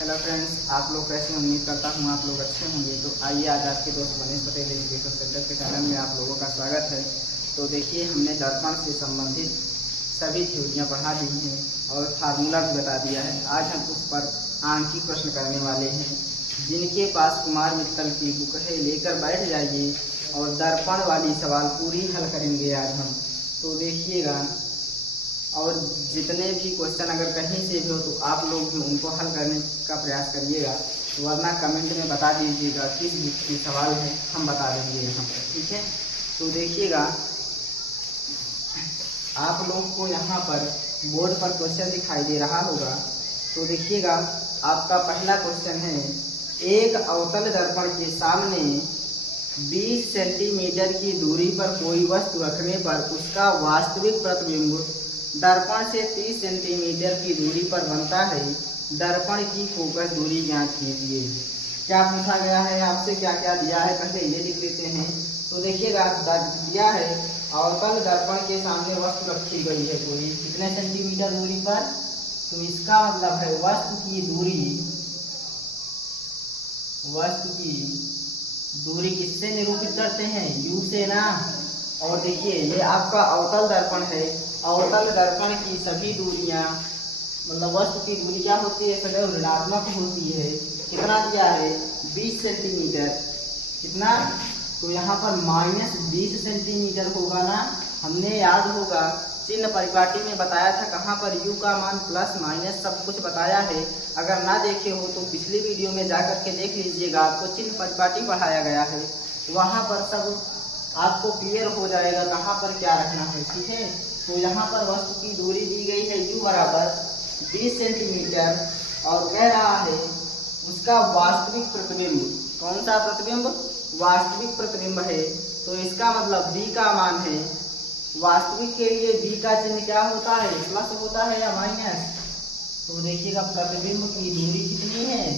Hello friends, आप लोग कैसे? उम्मीद करता हूँ आप लोग अच्छे होंगे। तो आइए, आज आपके दोस्त मनीष पटेल एजुकेशन सेंटर के चैनल में आप लोगों का स्वागत है। तो देखिए, हमने दर्पण से संबंधित सभी थ्योरियाँ पढ़ा दी हैं और फार्मूला भी बता दिया है। आज हम उस पर आंकी प्रश्न करने वाले हैं। जिनके पास कुमार मित्तल की बुक है, लेकर बैठ जाइए और दर्पण वाली सवाल पूरी हल करेंगे आज हम। तो देखिएगा, और जितने भी क्वेश्चन अगर कहीं से भी हो तो आप लोग भी उनको हल करने का प्रयास करिएगा, वरना कमेंट में बता दीजिएगा किस बुक की सवाल है, हम बता देंगे यहाँ पर। ठीक है, तो देखिएगा, आप लोग को यहाँ पर बोर्ड पर क्वेश्चन दिखाई दे रहा होगा। तो देखिएगा, आपका पहला क्वेश्चन है, एक अवतल दर्पण के सामने 20 सेंटीमीटर की दूरी पर कोई वस्तु रखने पर उसका वास्तविक प्रतिबिंब दर्पण से 30 सेंटीमीटर की दूरी पर बनता है। दर्पण की फोकस दूरी ज्ञात कीजिए। क्या पूछा गया है आपसे, क्या क्या दिया है, पहले ये लिख लेते हैं। तो देखिएगा, दिया है अवतल दर्पण के सामने वस्तु रखी गई है कोई कितने सेंटीमीटर दूरी पर। तो इसका मतलब है वस्तु की दूरी किससे निरूपित करते हैं? u से ना। और देखिए, ये आपका अवतल दर्पण है। अवतल दर्पण की सभी दूरियां, मतलब वस्तु की दूरी क्या होती है? सदैव ऋणात्मक होती है। कितना दिया है? 20 सेंटीमीटर। कितना? तो यहाँ पर -20 सेंटीमीटर होगा ना। हमने याद होगा चिन्ह परिपाटी में बताया था, कहाँ पर u का मान प्लस माइनस सब कुछ बताया है। अगर ना देखे हो तो पिछली वीडियो में जाकर के देख लीजिएगा, आपको चिन्ह परिपाटी पढ़ाया गया है। वहाँ पर सब आपको क्लियर हो जाएगा कहाँ पर क्या रखना है। ठीक है, तो यहाँ पर वस्तु की दूरी दी गई है u बराबर 20 सेंटीमीटर और कह रहा है उसका वास्तविक प्रतिबिंब। कौन सा प्रतिबिंब? वास्तविक प्रतिबिंब है। तो इसका मतलब b का मान है। वास्तविक के लिए b का चिन्ह क्या होता है? प्लस होता है या माइनस? तो देखिएगा, प्रतिबिंब की दूरी कितनी है?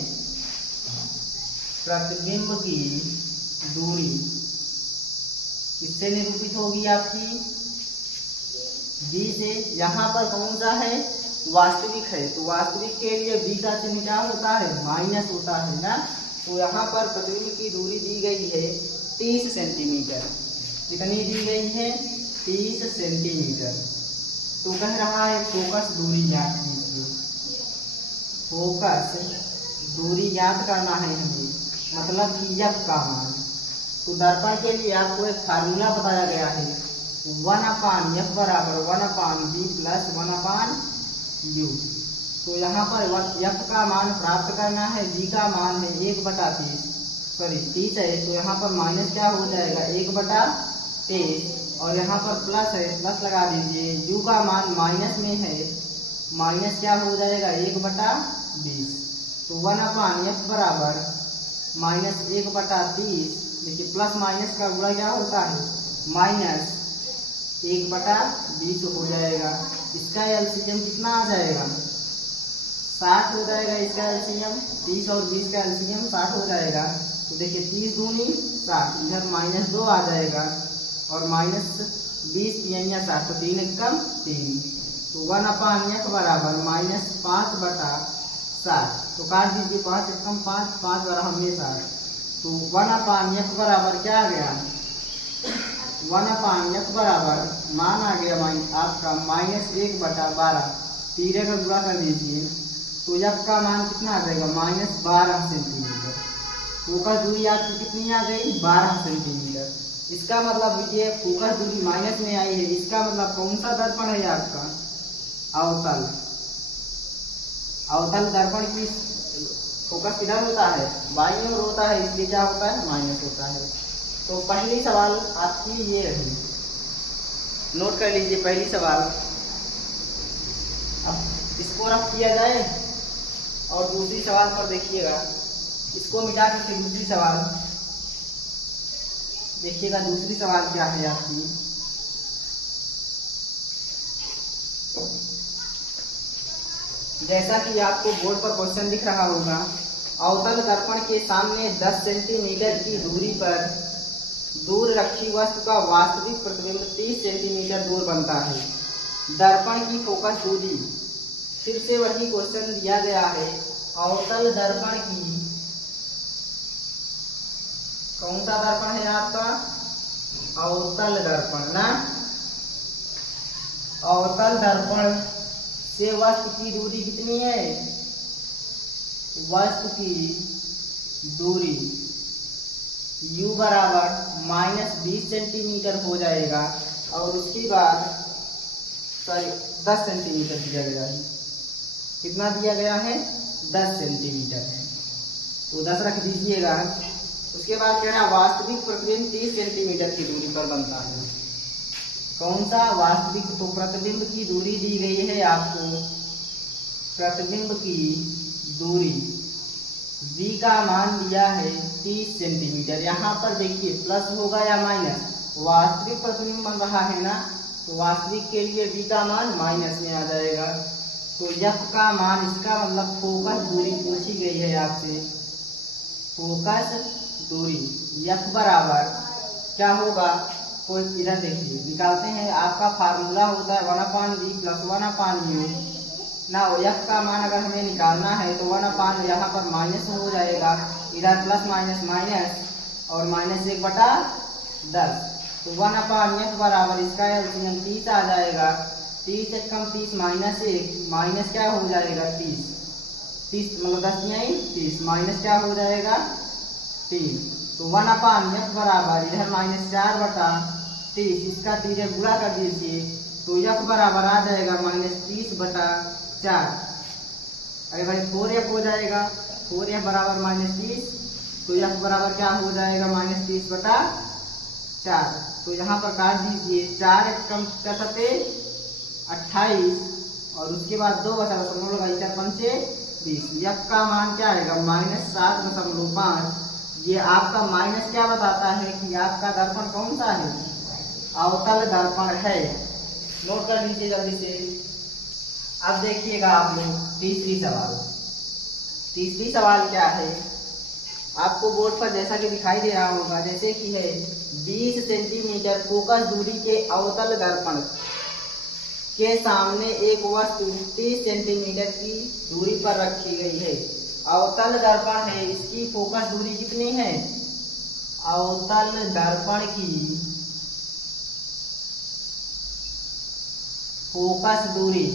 प्रतिबिंब की दूरी किससे निरूपित होगी आपकी? b से। यहाँ पर कौन सा है? वास्तविक है। तो वास्तविक के लिए b का चिन्ह क्या होता है? माइनस होता है ना। तो यहाँ पर प्रतिबिंब की दूरी दी गई है 30 सेंटीमीटर। कितनी दी गई है? 30 सेंटीमीटर। तो कह रहा है फोकस दूरी ज्ञात कीजिए। फोकस दूरी ज्ञात करना है हमें, मतलब कि f का मान। तो दर्पण के लिए आपको एक फार्मूला बताया गया है, 1/f बराबर 1/b प्लस 1/u। तो यहाँ पर f का मान प्राप्त करना है, b का मान है 1/30, सॉरी 30 है। तो यहाँ पर माइनस क्या हो जाएगा? 1/23 और यहाँ पर प्लस है, प्लस लगा दीजिए। u का मान माइनस में है, माइनस क्या हो जाएगा? 1/20। तो 1/f बराबर -1/30। देखिए, प्लस माइनस का गुणा क्या होता है? माइनस 1/20 हो जाएगा। इसका एलसीएम कितना आ जाएगा? 60 हो जाएगा। इसका एलसीएम 30 और 20 का एलसीएम 60 हो जाएगा। तो देखिए, 30 दूनी 60, इधर -2 आ जाएगा और -20 या 60, तो 3 एकम 3। तो 1/f बराबर -5/60। तो काट दीजिए, 5 एकम 5, 5 बार हमेशा। तो 1/f बराबर क्या आ गया? 1/f बराबर मान आ गया आपका -1/12। 3 का गुणा कर दीजिए, तो f का मान कितना आ जाएगा? -12 सेंटीमीटर। फोकस दूरी आपकी कितनी आ गई? 12 सेंटीमीटर। इसका मतलब ये फोकस दूरी माइनस में आई है। इसका मतलब कौन सा दर्पण है आपका? अवतल। अवतल दर्पण की फोकस किधर होता है? बाईं ओर होता है, इसलिए क्या होता है? माइनस होता है। तो पहली सवाल आपकी ये रही, नोट कर लीजिए पहली सवाल। अब इसको रफ किया जाए और दूसरी सवाल पर देखिएगा, इसको मिटा करके दूसरी सवाल देखिएगा। दूसरी सवाल क्या है आपकी? जैसा कि आपको बोर्ड पर क्वेश्चन दिख रहा होगा, अवतल दर्पण के सामने 10 सेंटीमीटर की दूरी पर दूर रखी वस्तु का वास्तविक प्रतिबिंब 30 सेंटीमीटर दूर बनता है। दर्पण की फोकस दूरी, फिर से वही क्वेश्चन दिया गया है अवतल दर्पण की, कौन सा दर्पण है आपका? अवतल दर्पण ना। अवतल दर्पण से वस्तु की दूरी कितनी है? वस्तु की दूरी u बराबर -20 सेंटीमीटर हो जाएगा और उसके बाद सॉरी 10 सेंटीमीटर दिया गया है। कितना दिया गया है? 10 सेंटीमीटर है, तो 10 रख दीजिएगा। उसके बाद कह रहा वास्तविक प्रतिबिंब 30 सेंटीमीटर की दूरी पर बनता है। कौन सा वास्तविक? तो प्रतिबिंब की दूरी दी गई है आपको, प्रतिबिंब की दूरी v का मान दिया है 30 सेंटीमीटर। यहाँ पर देखिए प्लस होगा या माइनस, वास्तविक प्रतिबिंब बन रहा है ना, तो वास्तविक के लिए v का मान माइनस में आ जाएगा। तो f का मान, इसका मतलब फोकस दूरी पूछी गई है आपसे, फोकस दूरी f बराबर क्या होगा? कोई इधर देखिए निकालते हैं, आपका फार्मूला होता है 1/v + 1/u ना। f का मान अगर हमें निकालना है तो 1/, यहाँ पर माइनस हो जाएगा, इधर प्लस माइनस माइनस और -1/10, तो 1/f बराबर इसका एलसीएम 30 आ जाएगा। 30 से कम 30 -1 माइनस क्या हो जाएगा? 30 मतलब 10 नहीं 30 माइनस क्या हो जाएगा? 3, तो 1/f बराबर इधर -4/30, इसका 3 गुणा कर दीजिए तो f बराबर आ जाएगा -30/4। अरे भाई 4f हो जाएगा, 4f बराबर -30, तो f बराबर क्या हो जाएगा? -30/4। तो यहाँ पर काट दीजिए, 4 कम 28 और उसके बाद 2 बचा 20 f का मान क्या आएगा? -7.5। ये आपका माइनस क्या बताता है कि आपका दर्पण कौन सा है? अवतल दर्पण है। नोट कर लीजिए जल्दी से। अब देखिएगा आप लोग तीसरी सवाल क्या है? आपको बोर्ड पर जैसा कि दिखाई दे रहा होगा, जैसे कि है 20 सेंटीमीटर फोकस दूरी के अवतल दर्पण के सामने एक वस्तु 30 सेंटीमीटर की दूरी पर रखी गई है। अवतल दर्पण है, इसकी फोकस दूरी कितनी है? अवतल दर्पण की फोकस दूरी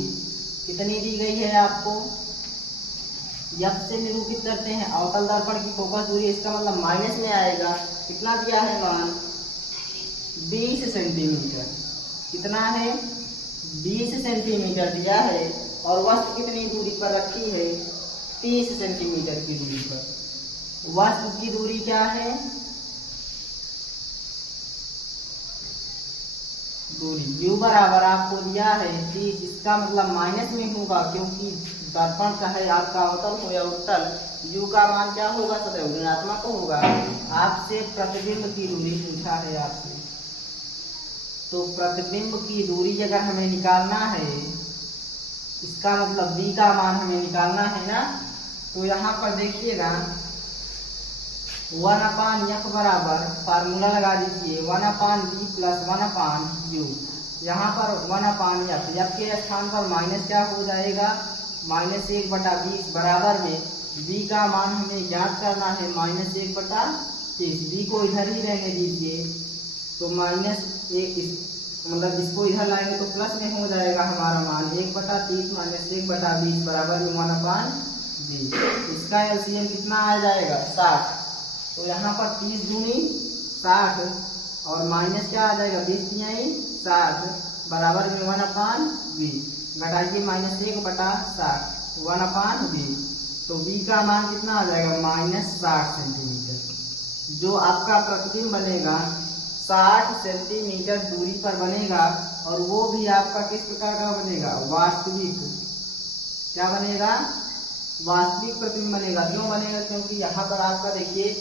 कितनी दी गई है आपको? f से निरूपित करते हैं अवतल दर्पण की फोकस दूरी, इसका मतलब माइनस में आएगा। कितना दिया है मान? 20 सेंटीमीटर। कितना है? 20 सेंटीमीटर दिया है और वस्तु कितनी दूरी पर रखी है? 30 सेंटीमीटर की दूरी पर। वस्तु की दूरी क्या है? दूरी u बराबर आपको दिया है 30, इसका मतलब माइनस में होगा क्योंकि दर्पण चाहे आपका अवतल हो या उत्तल, u का मान क्या होगा? सदैव ऋणात्मक होगा। आपसे प्रतिबिंब की दूरी पूछा है आपसे, तो प्रतिबिंब की दूरी अगर हमें निकालना है, इसका मतलब v का मान हमें निकालना है ना, तो यहाँ पर देखिएगा 1/f बराबर फार्मूला लगा दीजिए 1/v + 1/u। यहाँ पर 1/f, f के स्थान पर माइनस क्या हो जाएगा? -1/20 बराबर में v का मान हमें ज्ञात करना है -1/30। v को इधर ही रहने दीजिए, तो -1 मतलब इसको इधर लाएंगे तो प्लस में हो जाएगा हमारा मान 1/30 -1/20 बराबर में 1/v। इसका एलसीएम कितना आ जाएगा? 60। तो यहाँ पर 30 दूनी 60 और माइनस क्या आ जाएगा? 20 तिहाई 60 बराबर में 1/v। घटाइए -1/60 1/v, तो v का मान कितना आ जाएगा? -60 सेंटीमीटर। जो आपका प्रतिबिंब बनेगा 60 सेंटीमीटर दूरी पर बनेगा और वो भी आपका किस प्रकार का बनेगा? वास्तविक। क्या बनेगा? वास्तविक प्रतिबिंब बनेगा। क्यों बनेगा? क्योंकि यहाँ पर आपका देखिए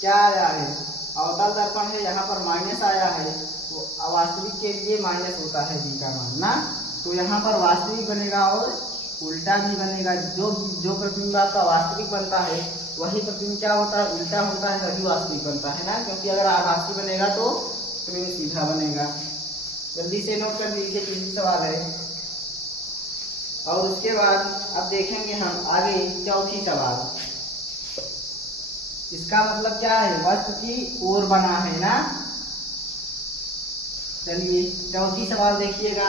क्या आया है? अवतल दर्पण है, यहाँ पर माइनस आया है, तो वास्तविक के लिए माइनस होता है v का मान ना, तो यहाँ पर वास्तविक बनेगा और उल्टा भी बनेगा। जो प्रतिबिंब आपका वास्तविक बनता है वही प्रतिबिंब क्या होता है? उल्टा होता है, तभी वास्तविक बनता है ना, क्योंकि अगर आभासी बनेगा तो प्रतिबिंब सीधा बनेगा। जल्दी से नोट कर लीजिए, तीसरी सवाल है। और उसके बाद अब देखेंगे हम आगे चौथी सवाल। इसका मतलब क्या है, वस्तु की ओर बना है ना। चलिए चौथी सवाल देखिएगा।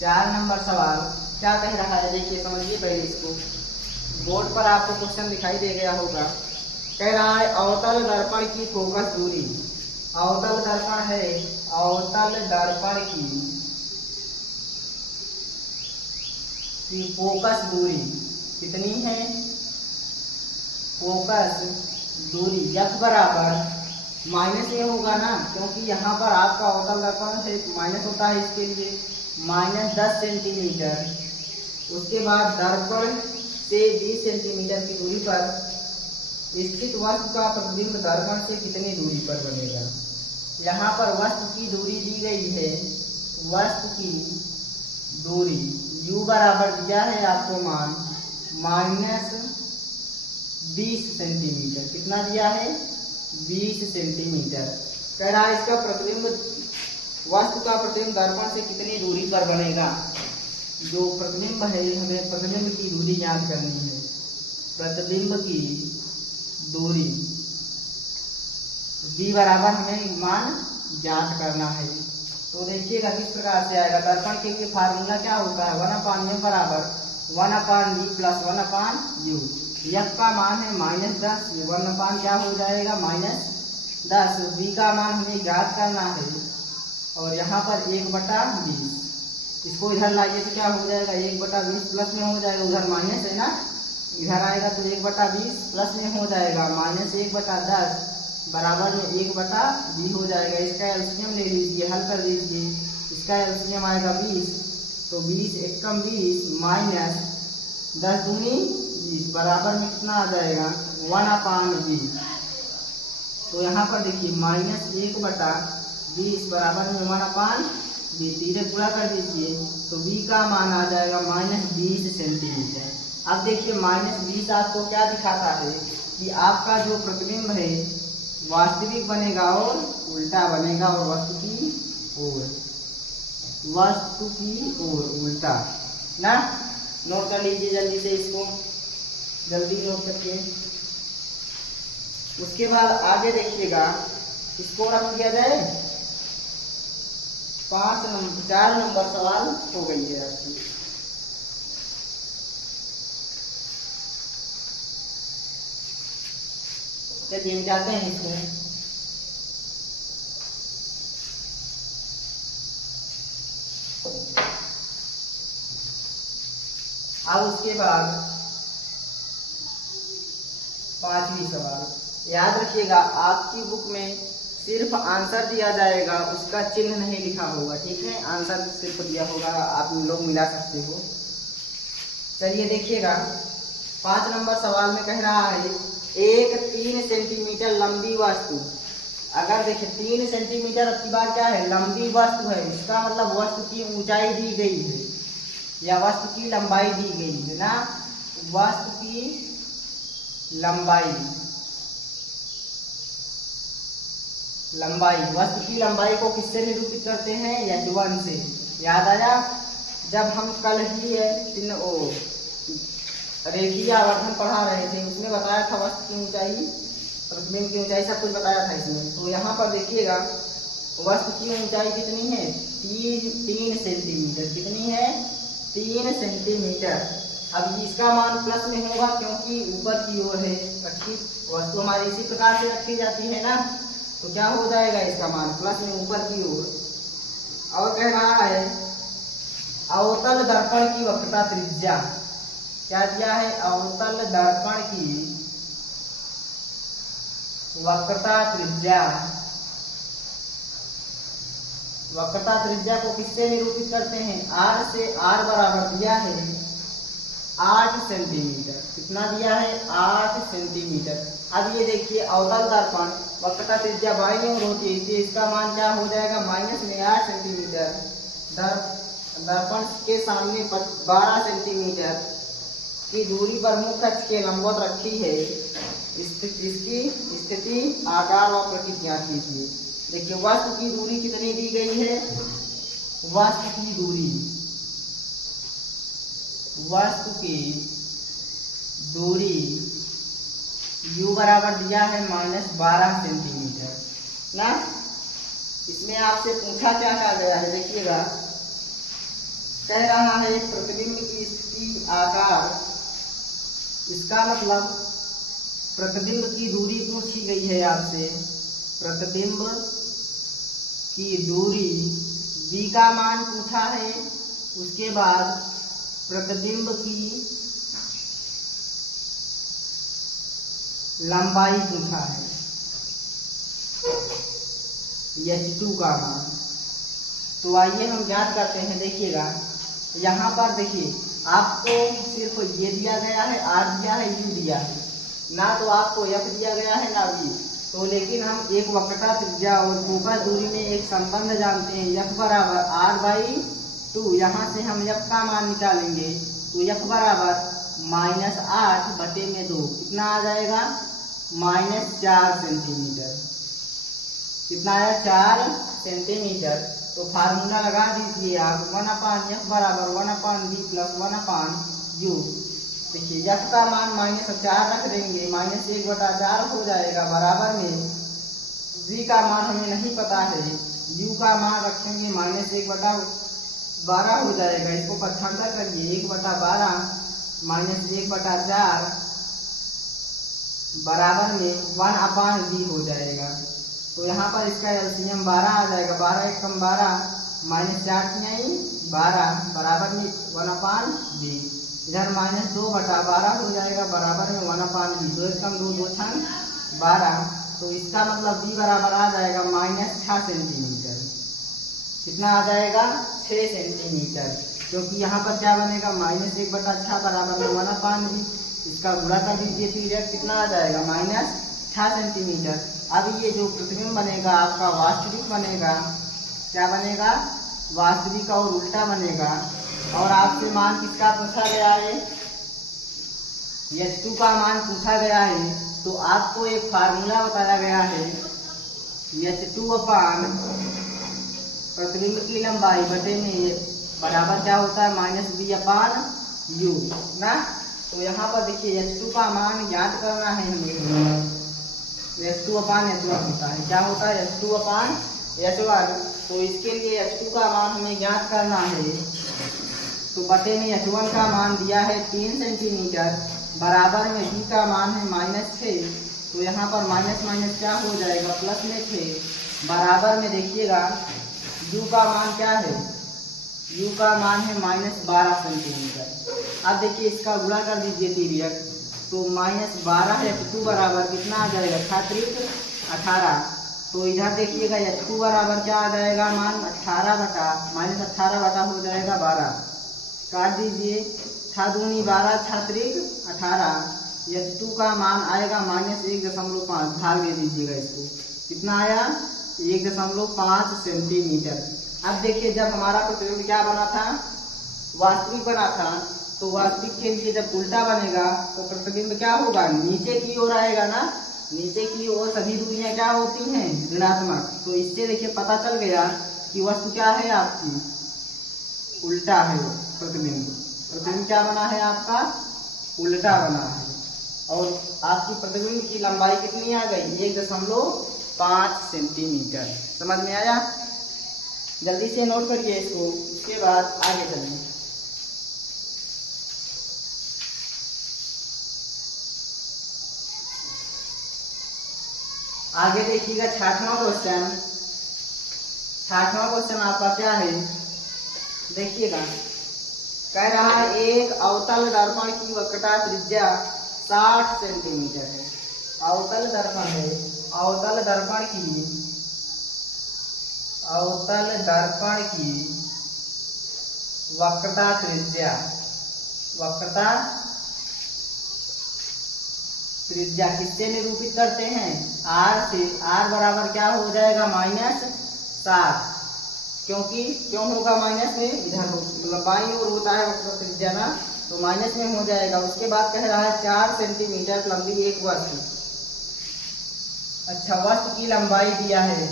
4 नंबर सवाल क्या कह रहा है, देखिए समझिए पहले इसको। बोर्ड पर आपको क्वेश्चन दिखाई दे गया होगा। कह रहा है अवतल दर्पण की फोकस दूरी। अवतल दर्पण है, अवतल दर्पण की फोकस दूरी कितनी है। फोकस दूरी यथ बराबर माइनस ये होगा ना, क्योंकि यहाँ पर आपका अवतल दर्पण से माइनस होता है, इसके लिए -10 सेंटीमीटर। उसके बाद दर्पण से 20 सेंटीमीटर की दूरी पर स्थित वस्तु का प्रतिबिंब दर्पण से कितनी दूरी पर बनेगा। यहाँ पर वस्तु की दूरी दी गई है, वस्तु की दूरी u बराबर दिया है आपको मान -20 सेंटीमीटर। कितना दिया है, 20 सेंटीमीटर। कह रहा है इसका प्रतिबिंब, वस्तु का प्रतिबिंब दर्पण से कितनी दूरी पर बनेगा। जो प्रतिबिंब है, हमें प्रतिबिंब की दूरी ज्ञात करनी है। प्रतिबिंब की दूरी b बराबर हमें मान ज्ञात करना है। तो देखिएगा किस प्रकार से आएगा। दर्पण के लिए फार्मूला क्या होता है, 1/m बराबर 1/v प्लस 1/u। यह का मान है -10, 1/, क्या हो जाएगा -10। v का मान हमें ज्ञात करना है, और यहाँ पर 1/20। इसको इधर लाइए तो क्या हो जाएगा, 1/20 प्लस में हो जाएगा, उधर माइनस है ना, इधर आएगा तो 1/20 प्लस में हो जाएगा -1/10 बराबर में 1/20 हो जाएगा। इसका एलसीएम ले लीजिए, हल कर दीजिए। इसका एलसीएम आएगा 20, तो 20 एकम 20 -10 दूनी 20 बराबर में कितना आ जाएगा 1/20। तो यहाँ पर देखिए -1/20 बराबर में 1/20, धीरे पूरा कर दीजिए, तो b का मान आ जाएगा -20 सेंटीमीटर। अब देखिए -20 आपको क्या दिखाता है कि आपका जो प्रतिबिंब है वास्तविक बनेगा और उल्टा बनेगा, और वस्तु की ओर उल्टा ना। नोट कर लीजिए जल्दी से, इसको जल्दी नोट करके। उसके बाद आगे देखिएगा, इसको रख दिया जाए। 4 नंबर सवाल हो गई है आपकी। चलिए जाते हैं इसमें। अब उसके बाद 5वीं सवाल। याद रखिएगा आपकी बुक में सिर्फ आंसर दिया जाएगा, उसका चिन्ह नहीं लिखा होगा, ठीक है। आंसर सिर्फ दिया होगा, आप लोग मिला सकते हो। चलिए देखिएगा 5 नंबर सवाल में कह रहा है एक 3 सेंटीमीटर लंबी वस्तु। अगर देखिए 3 सेंटीमीटर की बात क्या है, लंबी वस्तु है, इसका मतलब वस्तु की ऊंचाई दी गई है या वस्तु की लंबाई दी गई है ना। वस्तु की लंबाई, वस्तु की लंबाई को किससे निरूपित करते हैं, h1 से। याद आया, जब हम कल ही रेखीय आवर्धन पढ़ा रहे थे, उसमें बताया था वस्तु की ऊंचाई, प्रतिबिंब की ऊंचाई, सब कुछ बताया था इसमें। तो यहाँ पर देखिएगा वस्तु की ऊंचाई कितनी है, 3 सेंटीमीटर। कितनी है, 3 सेंटीमीटर। अब इसका मान प्लस में होगा क्योंकि ऊपर की ओर है रखी वस्तु, हमारी इसी प्रकार से रखी जाती है ना, तो क्या हो जाएगा इसका मान प्लस में ऊपर की ओर। और कह रहा है अवतल दर्पण की वक्रता त्रिज्या। क्या दिया है, अवतल दर्पण की वक्रता त्रिज्या। वक्रता त्रिज्या को किससे निरूपित करते हैं, r से। r बराबर दिया है 8 सेंटीमीटर। कितना दिया है, 8 सेंटीमीटर। अब ये देखिए अवतल दर्पण वक्रता त्रिज्या बाईं ओर होती है, इसलिए इसका मान क्या हो जाएगा -8 सेंटीमीटर। दर्पण के सामने 12 सेंटीमीटर की दूरी पर मुख्य अक्ष के लंबवत रखी है। इसकी स्थिति, आकार और प्रकृति ज्ञात कीजिए। देखिए वस्तु की दूरी कितनी दी गई है, वस्तु की दूरी वस्तु की दूरी u बराबर दिया है -12 सेंटीमीटर ना। इसमें आपसे पूछा क्या कहा गया है, देखिएगा कह रहा है प्रतिबिंब की स्थिति आकार, इसका मतलब प्रतिबिंब की दूरी पूछी गई है आपसे। प्रतिबिंब की दूरी v का मान पूछा है, उसके बाद प्रतिबिंब की लंबाई पूछा है h2 का मान। तो आइए हम ज्ञात करते हैं। देखिएगा यहाँ पर देखिए आपको सिर्फ ये दिया गया है, r दिया है, u दिया है ना, तो आपको f दिया गया है ना v। तो लेकिन हम एक वक्रता त्रिज्या और फोकस दूरी में एक संबंध जानते हैं, f बराबर r/2। यहाँ से हम f का मान निकालेंगे तो f बराबर -8/2 कितना आ जाएगा, -4 सेंटीमीटर। कितना आया, 4 सेंटीमीटर। तो फार्मूला लगा दीजिए आप, 1/f बराबर 1/v प्लस 1/u। देखिए f का मान -4 रख देंगे, -1/4 हो जाएगा, बराबर में v का मान हमें नहीं पता है, u का मान रखेंगे -1/12 हो जाएगा। इसको पक्षांतर करिए, 1/12 -1/4 बराबर में 1/v हो जाएगा। तो यहाँ पर इसका एलसीएम 12 आ जाएगा, 12 × 12 -4 नहीं 12 बराबर में 1/v। इधर -2/12 हो जाएगा, बराबर में 1/v। 2 × 2 2 × 12। तो इसका मतलब v बराबर आ जाएगा -6 सेंटीमीटर। कितना आ जाएगा, 6 सेंटीमीटर। क्योंकि यहाँ पर क्या बनेगा, -1/6 बराबर में 1/v। इसका गुणा कर दीजिए, फिर कितना आ जाएगा, -6 सेंटीमीटर। अब ये जो प्रतिबिंब बनेगा आपका वास्तविक बनेगा, क्या बनेगा, वास्तविक और उल्टा बनेगा। और आपसे मान किसका पूछा गया है, h2 का मान पूछा गया है। तो आपको एक फार्मूला बताया गया है, h2 प्रतिबिंब की लंबाई बटे में बराबर क्या होता है, -v/u ना। तो यहाँ पर देखिए h2 का मान ज्ञात करना है हमें। h2/h1 होता है, क्या होता है, h2/h1। तो इसके लिए h2 का मान हमें ज्ञात करना है। तो बटे में h1 का मान दिया है 3 सेंटीमीटर, बराबर में v का मान है -6। तो यहाँ पर माइनस माइनस क्या हो जाएगा, प्लस में 6, बराबर में देखिएगा u का मान क्या है, u का मान है -12 सेंटीमीटर। अब देखिए इसका गुणा कर दीजिए तिर्यक, तो -12 h2 बराबर कितना आ जाएगा, 18। तो इधर देखिएगा h2 बराबर क्या आ जाएगा, मान 18 बटा -18 बटा हो जाएगा 12। काट दीजिए, 6 दूनी 12 छात्रिक 18। h2 का मान आएगा -1.5, भाग दे दीजिएगा इसको, कितना आया 1.5 सेंटीमीटर। अब देखिए जब हमारा प्रतिबिंब क्या बना था, वास्तविक बना था, तो वास्तविक के लिए जब उल्टा बनेगा तो प्रतिबिंब क्या होगा, नीचे की ओर आएगा ना। नीचे की ओर सभी दूरियां क्या होती हैं, ऋणात्मक। तो इससे देखिए पता चल गया कि वस्तु क्या है आपकी, उल्टा है प्रतिबिंब। प्रतिबिंब क्या बना है आपका, उल्टा बना है। और आपकी प्रतिबिंब की लंबाई कितनी आ गई, 1.5 सेंटीमीटर। समझ में आया, जल्दी से नोट करिए इसको, उसके बाद आगे चलिए। आगे देखिएगा 60वां क्वेश्चन। 60वां क्वेश्चन आपका क्या है, देखिएगा कह रहा है एक अवतल दर्पण की वक्रता त्रिज्या 60 सेंटीमीटर है। अवतल दर्पण है, अवतल दर्पण की वक्रता त्रिज्या, वक्रता त्रिज्या किससे निरूपित करते हैं, r से। r बराबर क्या हो जाएगा, -60। क्यों होगा माइनस में, इधर मतलब बाईं ओर होता है वक्र त्रिज्या ना, तो माइनस में हो जाएगा। उसके बाद कह रहा है 4 सेंटीमीटर लंबी एक वस्तु। अच्छा, वस्तु की लंबाई दिया है,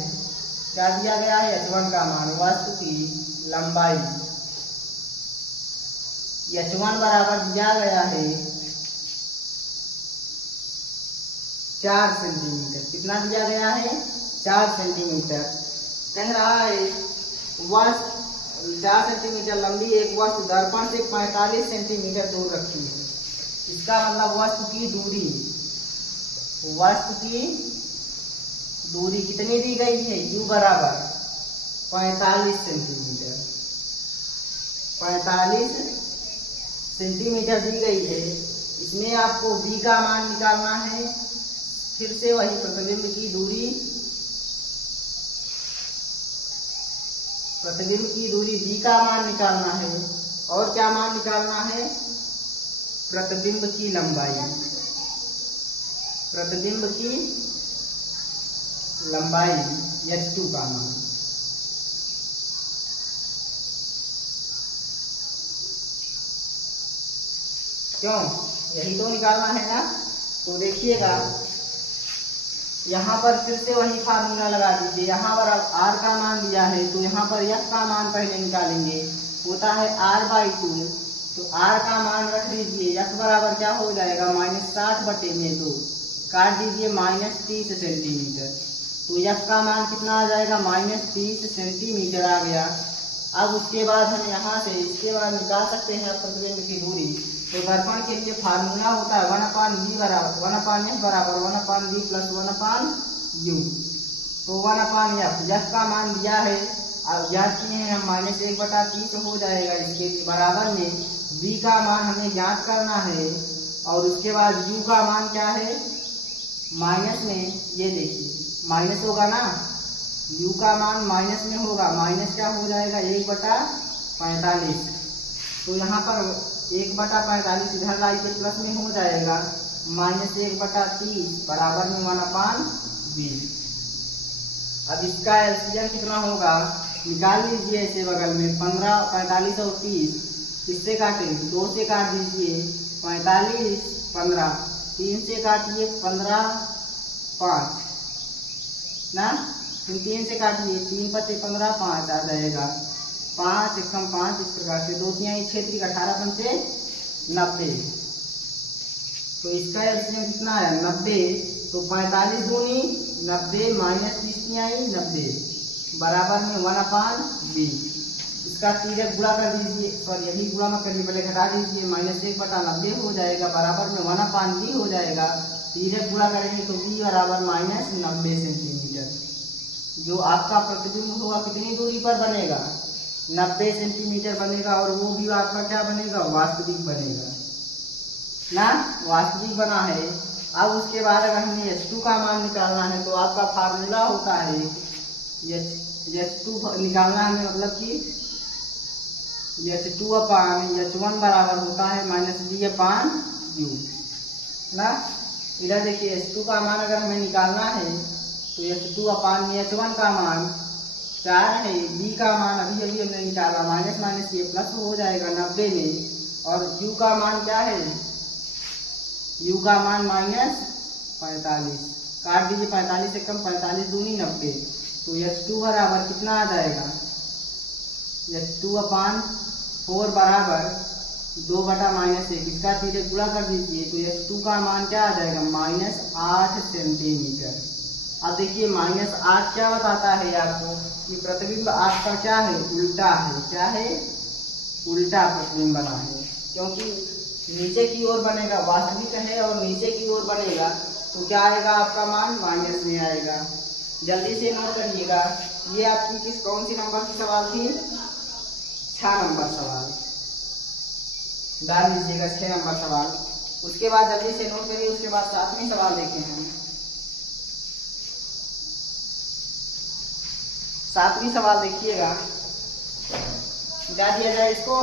क्या दिया गया है, h1 का मान, वस्तु की लंबाई H1 बराबर दिया गया है 4 सेंटीमीटर। कितना दिया गया है? 4 सेंटीमीटर। कह रहा है वस्तु 4 सेंटीमीटर लंबी एक वस्तु दर्पण से 45 सेंटीमीटर दूर रखी है। इसका मतलब वस्तु की दूरी कितनी दी गई है? U बराबर 45 सेंटीमीटर। 45 सेंटीमीटर दी गई है। इसमें आपको V का मान निकालना है। फिर से वही प्रतिबिंब की दूरी V का मान निकालना है। और क्या मान निकालना है? प्रतिबिंब की लंबाई H2 का मान। क्यों? यही तो निकालना है ना। तो देखिएगा यहाँ पर फिर से वही फार्मूला लगा दीजिए। यहाँ पर R का मान दिया है तो यहाँ पर F का मान पहले निकालेंगे। होता है R/2। तो R का मान रख दीजिए। F बराबर क्या हो जाएगा? -60/2। काट दीजिए -30 सेंटीमीटर। तो F का मान कितना आ जाएगा? -30 सेंटीमीटर आ गया। अब उसके बाद हम यहाँ से इसके बाद निकाल सकते हैं प्रतिबिंब की दूरी। तो दर्पण के लिए फार्मूला होता है 1/V बराबर 1/F बराबर 1/V + 1/U। तो 1/F, F का मान दिया है। अब ज्ञात किए हैं हम -1/30 हो जाएगा। इसके बराबर में V का मान हमें ज्ञात करना है। और उसके बाद U का मान क्या है? माइनस में, ये देखिए माइनस होगा ना, U का मान माइनस में होगा। माइनस क्या हो जाएगा? 1/45। तो यहाँ पर 1/45 इधर लाइए प्लस में हो जाएगा। -1/30 बराबर में 1/V। अब इसका एलसीएम कितना होगा? निकाल लीजिए ऐसे बगल में। 15, 45 और 30 किससे काटेंगे? 2 से काट दीजिए। 45, 15, 3 से काटिए 15, 5 ना, फिर 3 से काटिए 3 × 5 = 15, 5 आ जाएगा। 5 × 5 इस प्रकार से 2 × 6 = 18, 5 × 90। तो इसका एलसीएम कितना है? 90। तो 45 दूनी 90 -30 90 बराबर में 1/V। इसका तिर्यक गुणा कर दीजिए। सॉरी, यही गुणा मत करिए, पहले घटा दीजिए। -1/90 हो जाएगा बराबर में 1/V हो जाएगा। तिर्यक गुणा करेंगे तो V बराबर -90 सेंटीमीटर। जो आपका प्रतिबिंब होगा कितनी दूरी पर बनेगा? 90 सेंटीमीटर बनेगा। और वो भी आपका क्या बनेगा? वास्तविक बनेगा ना, वास्तविक बना है। अब उसके बाद अगर हमें H2 का मान निकालना है तो आपका फार्मूला होता है H2 निकालना है, मतलब कि H2/H1 बराबर होता है -V/U ना। इधर देखिए H2 का मान अगर हमें निकालना है तो H2/H1 का मान 4 है। V का मान अभी हमने निकाला, माइनस ये प्लस हो जाएगा 90 में। और U का मान क्या है? U का मान -45। काट दीजिए 45 से कम, 45 दूनी 90। तो H2 बराबर कितना आ जाएगा? H2/4 बराबर 2/-1। इसका तिर्यक गुणा कर दीजिए तो H2 का मान क्या आ जाएगा? -8 सेंटीमीटर। अब देखिए -8 क्या बताता है आपको? कि प्रतिबिंब आपका क्या है? उल्टा है। क्या है? उल्टा प्रतिबिंब बना है। क्योंकि नीचे की ओर बनेगा, वास्तविक है और नीचे की ओर बनेगा तो क्या आएगा? आपका मान माइनस में आएगा। जल्दी से नोट करिएगा। ये आपकी कौन सी नंबर की सवाल थी? 6 नंबर सवाल। डाल लीजिएगा 6 नंबर सवाल। उसके बाद जल्दी से नोट करिए। उसके बाद 7वें सवाल देखें हम। 7वीं सवाल देखिएगा, मिटा दिया जाए इसको।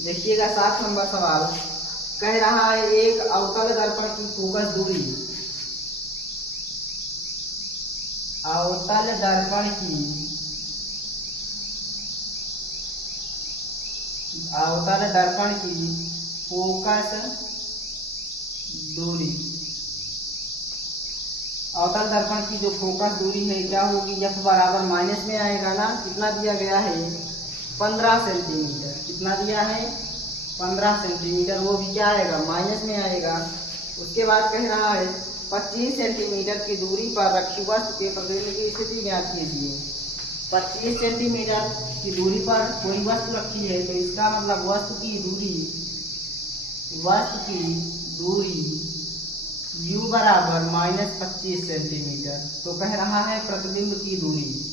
देखिएगा 7 नंबर सवाल कह रहा है एक अवतल दर्पण की फोकस दूरी, अवतल दर्पण की फोकस दूरी। अवतल दर्पण की जो फोकस दूरी है क्या होगी, F बराबर माइनस में आएगा ना। कितना दिया गया है, 15 सेंटीमीटर। कितना दिया है, 15 सेंटीमीटर। वो भी क्या आएगा, माइनस में आएगा। उसके बाद कह रहा है 25 सेंटीमीटर की दूरी पर रखी वस्तु के प्रतिबिंब की स्थिति ज्ञात कीजिए। 25 सेंटीमीटर की दूरी पर कोई वस्तु रखी है, तो इसका मतलब वस्तु की दूरी u बराबर -25 सेंटीमीटर। तो कह रहा है प्रतिबिंब की दूरी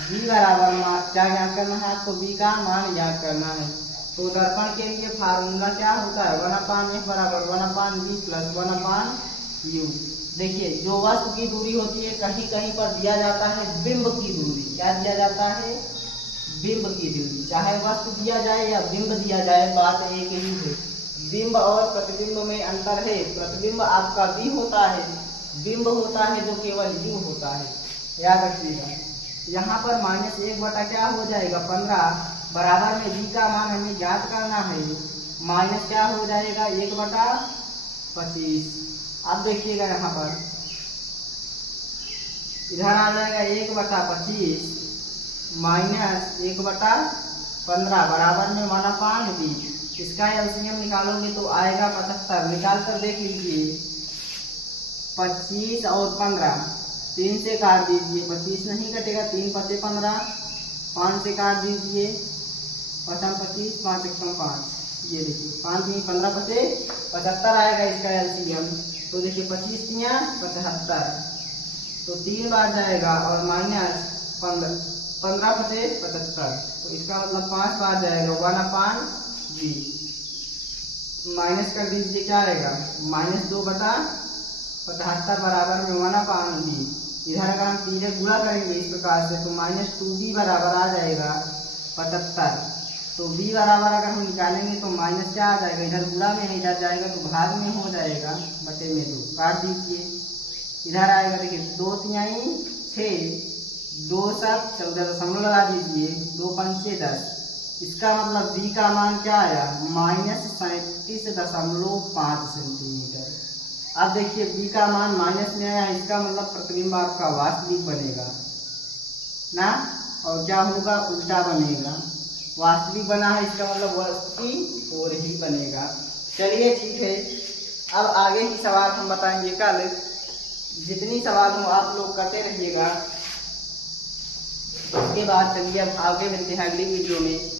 v बराबर क्या ज्ञात करना है आपको, v का मान ज्ञात करना है। तो दर्पण के लिए फार्मूला क्या होता है, 1/f बराबर 1/v प्लस 1/u। देखिए जो वस्तु की दूरी होती है, कहीं कहीं पर दिया जाता है बिंब की दूरी। क्या दिया जाता है, बिंब की दूरी। चाहे वस्तु दिया जाए या बिंब दिया जाए, बात एक ही है। बिंब और प्रतिबिंब में अंतर है। प्रतिबिंब आपका v होता है, बिंब होता है जो केवल u होता है। याद रखिएगा। यहाँ पर -1 बटा क्या हो जाएगा, 15 बराबर में v का मान हमें ज्ञात करना है। माइनस क्या हो जाएगा, 1/25। अब देखिएगा यहाँ पर इधर आ जाएगा 1/25 माइनस 1/15 बराबर में 1/v। इसका एलसीएम निकालोगे तो आएगा 75। निकाल कर देख लीजिए, 25 और 15 3 से काट दीजिए, 25 नहीं कटेगा, 3 5 15, 5 से काट दीजिए, 5 25 5 1 5। ये देखिए 5 नहीं 15 5 75 आएगा इसका एलसीएम। तो देखिए 25 तिया 75, तो 3 बार जाएगा और माइनस 15 5 75, तो इसका मतलब 5 बार जाएगा 1/v। माइनस कर दीजिए, क्या आएगा, -2/75 बराबर में 1/v। इधर अगर हम सीधे गुणा करेंगे इस प्रकार से, तो -2v बराबर आ जाएगा 75। तो v बराबर अगर हम निकालेंगे तो माइनस क्या आ जाएगा, इधर गुणा में है, इधर जाएगा तो भाग में हो जाएगा, बटे में 2 काट दीजिए। इधर आएगा, देखिए 2 तिहाई 6, 2 7 14 दशमलव लगा दीजिए, 2 पंचे 10। इसका मतलब v का मान क्या आया, -37.5 सेंटीमीटर। अब देखिए v का मान माइनस में आया, इसका मतलब प्रतिबिंब आपका वास्तविक बनेगा ना, और क्या होगा, उल्टा बनेगा। वास्तविक बना है, इसका मतलब वस्तु की ओर ही बनेगा। चलिए ठीक है, अब आगे की सवाल हम बताएंगे कल। जितनी सवाल हो आप लोग करते रहिएगा। उसके बाद चलिए अब आगे मिलते हैं अगली वीडियो में।